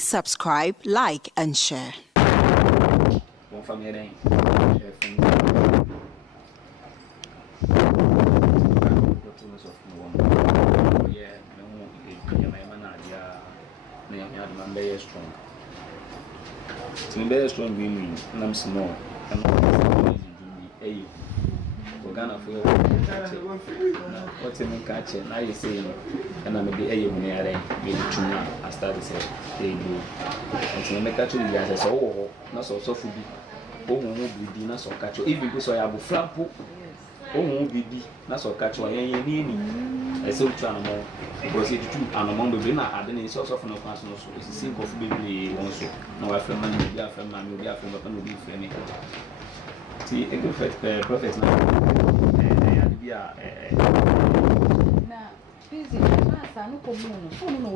Please subscribe, like, and share. Strong women, and I'm small. I'm Ghana for what's in catching. Now you say, and I'm a bit a tuna. I started saying, they do. And to make catch you guys, oh, not so food. Oh, won't be dinner so catch you. Even because I have a flampo. Oh, won't be not so catch you. I saw animal because it's true animal. But now I didn't source of no personal. It's a simple baby also. No, I feel money, we are from man, we are from weapon, we be friendly. See, a good prophet now. Now, busy, I don't know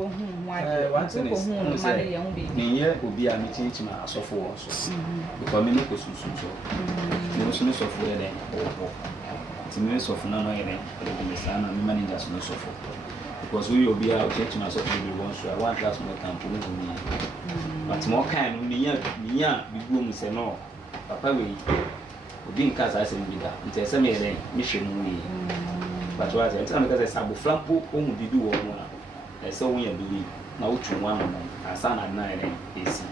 once in a will be a meeting to my software also. Because many people so. No sooner software than it's minutes of no and managers no software. Because we will be out to my software once. I want us more time to me. But more kind, me, we go say no. Papa, we being cast as in bigger. It's a mission. But what I tell because I saw flampo, whom we do one. I saw we believe. Now, which one of them, a son at 9 AC.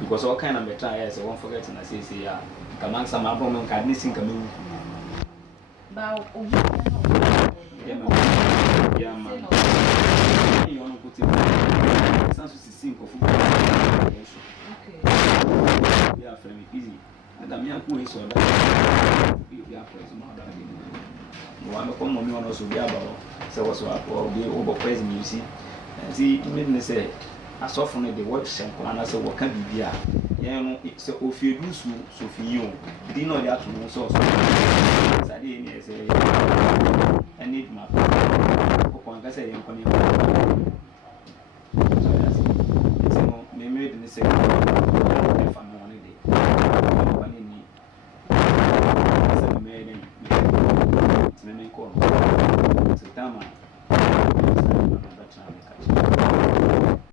Because all kind of better as I won't forget, and I say, yeah, come on, some album can missing coming. Bow, yeah, man. You want to put it sounds simple. Okay, yeah, friend, easy. And I'm young who is so that we are present. One of them also be about so what's up or be over present, you see. And see, even say, as often the work sample and I say, what can be there? Yeah, it's a few do so for you. Did not have to know so. I didn't say, I need my one can say, I'm coming. So that's it. It's a memory in the second.